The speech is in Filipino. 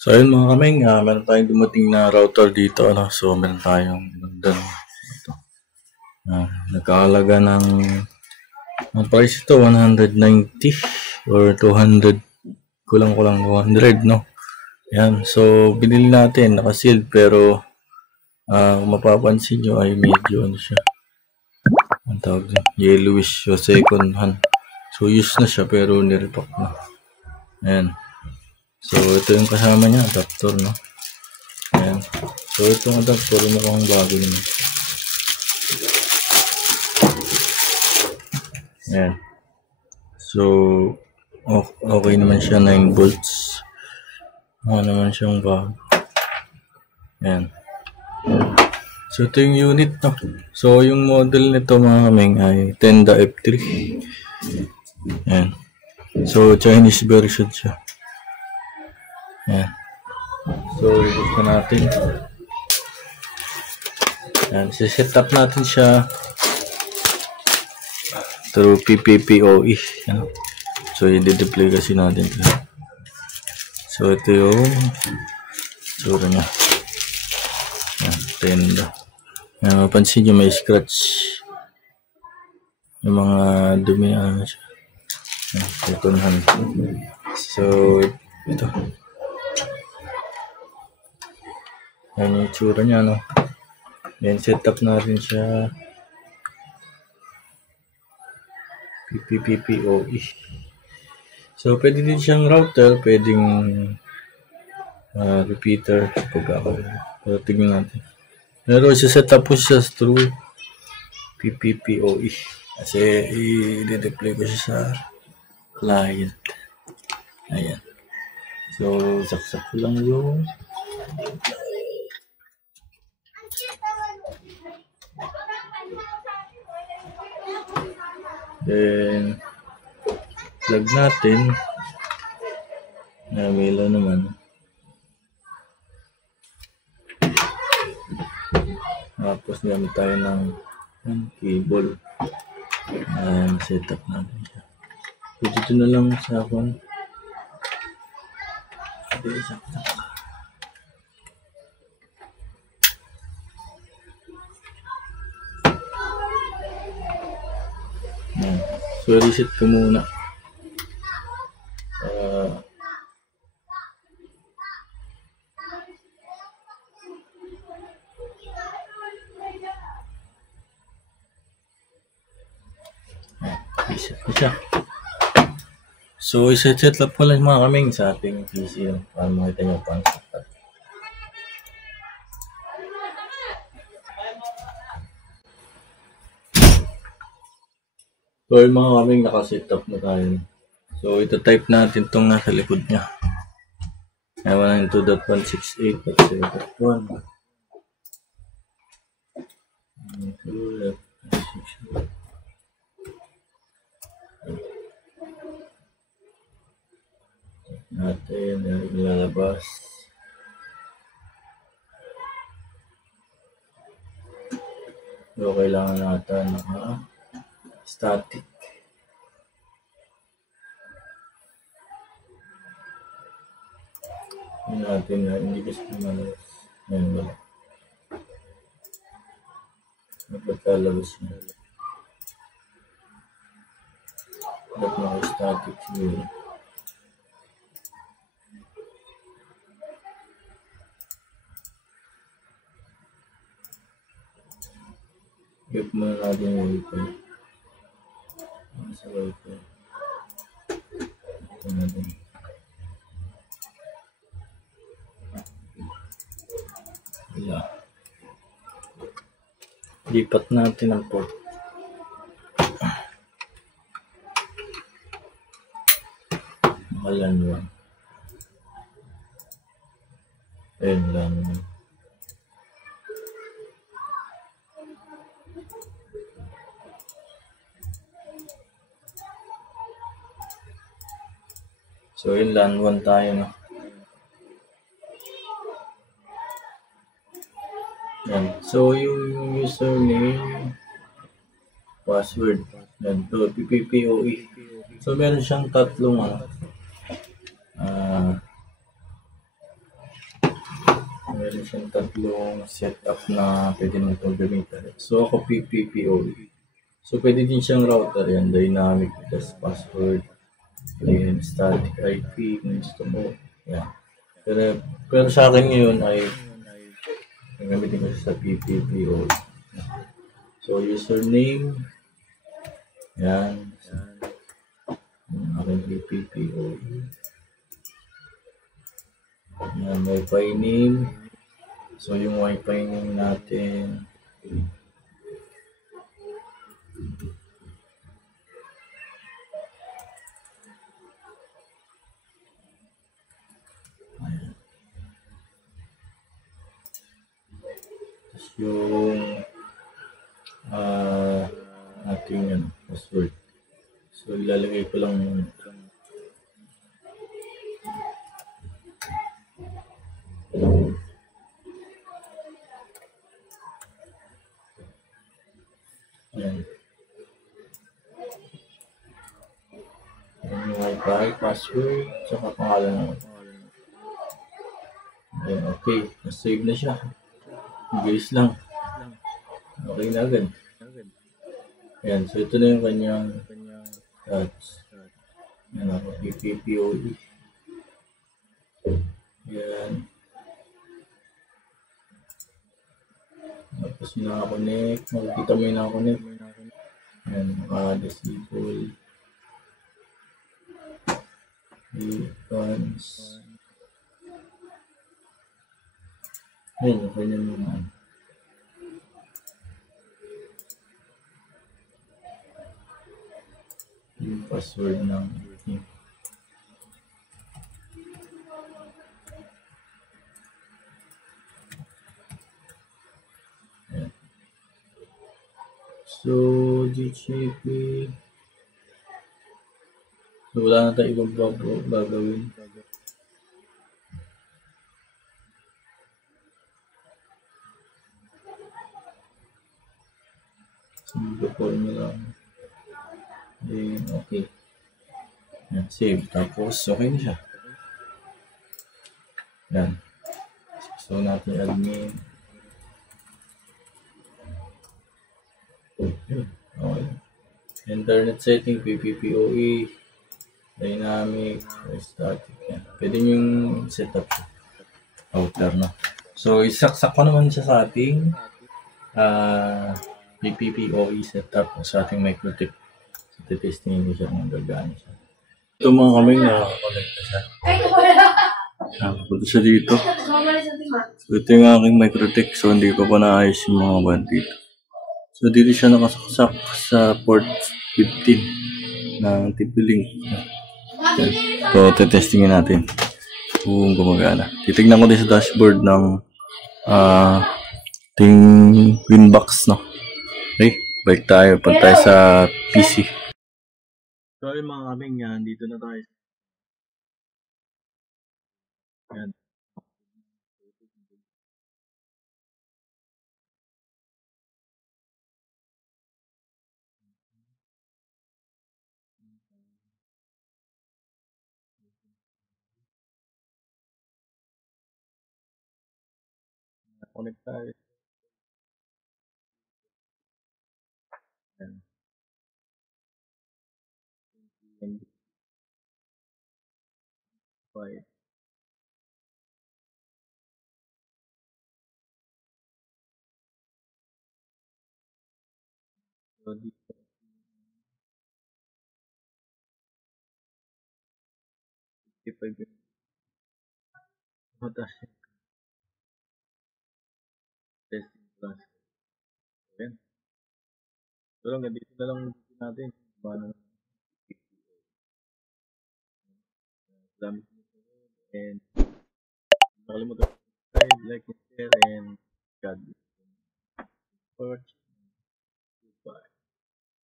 So ayun mga kaming, meron tayong dumating na router dito, ano? So meron tayong doon. Nagkahalaga ng ang price ito 190 or 200, kulang-kulang 200, no? Yan, so binili natin, naka-sealed, pero kung mapapansin nyo ay medyo ano siya, ang tawag din, yellowish, so second hand. So used na siya pero nirepack na. Ayan. So ito yung kasama niya, adapter, no? Ayan. So itong adapter mukhang bago naman. Ayan. So okay naman siya, 9 volts. Naman siyang bago. Ayan. So ito yung unit, no? So yung model nito mga kaming ay Tenda F3. Ayan. So Chinese version siya. Ayan. So buksan natin. Ayan. Set up natin siya through PPPoE. Ayan. So i-deploy kasi natin ito. So ito yung sura niya. Ayan. Tenda. Ayan, mapansin nyo may scratch. Yung mga dumi siya. Ayan, second hand. So ito. Ayan yung tsura niya, no? Then set up natin siya PPPoE. So pwede din siyang router, pwedeng repeater pagkakaroon. Pero tignan natin. Pero isa-set up po siya through PPPoE. Kasi i-deploy ko siya sa client. Ayan. So saksak ko lang yung then plug natin. Melo naman. Tapos gamit tayo ng cable. Setup natin siya. So dito na lang sa akin. So reset ko muna. Reset ko siya. So isa-set up ko lang mga kaming sa ating PC para makita nyo pang setup. So yung mga kaming naka-setup na tayo. So ito type natin itong nasa likod niya. 192.168.0.1. Natin ilalabas. So kailangan natin static. Natin na hindi kasi malas. Ayan wala. Napagkalabas na. Ba't naka-static siguro? Gap muna natin yung wifi. Sa wifi. Ito natin. Wala. Lipat natin ang port. LAN 1. Ayun lang. So yun, LAN 1 tayo, no? Yan. So yung username, password, yan, to PPPoE. So meron siyang tatlong meron siyang tatlong setup na pwede mo itong gamitin. So ako PPPoE. So pwede din siyang router yan, dynamic test password, and static IP kung gusto mo. Yan. Pero sa akin ngayon ay gagamitin ko siya sa PPPoE. So username, yan. Yung aking PPPoE. Yan, Wi-Fi name. So yung Wi-Fi name natin, yung ating password. So ilalagay ko lang muna. Ayan. Yung Wi-Fi, password, saka pangalan ng. Ayan, okay. Nasave na siya. Bilis lang. Okay na agad. Ayan, so ito na yung kanyang stats. Ayan ako, PPPoE. Ayan. Tapos nakakonect. Makikita mo yung nakakonect. Ayan, disable. Icons. Ayan, okay na naman. Yung password ng ayan. So, DHCP. So, wala na tayo ibang gagawin. Single mo lang. Then, okay. Yan, save. Tapos, okay na siya. Yan. So, natin admin. Okay. Internet setting, PPPoE, dynamic, static. Yan. Pwede nyo yung setup siya. Router na. So, isaksak ko naman siya sa ating PPPoE setup sa ating MikroTik. So, testingin ko siya kung gagana siya. Ito mga kami na-connect na siya. Punta siya dito. So, ito yung aking MikroTik. So, hindi ko pa naayos yung mga band dito. So, dito siya nakasaksak sa port 15 ng TP-Link. So, testingin natin kung gumagana. Titignan ko din sa dashboard ng ting Winbox, no? Okay, balik tayo. Punta tayo sa PC. So, yung mga kaming yan, dito na tayo. Yan. Connect tayo. Yan. Bye. So, dito. Mataas yung testing class. Yan. So, lang, dito na lang natin. Paano gamit nito. And, nakalimutan. Like, and share, and God. Forward.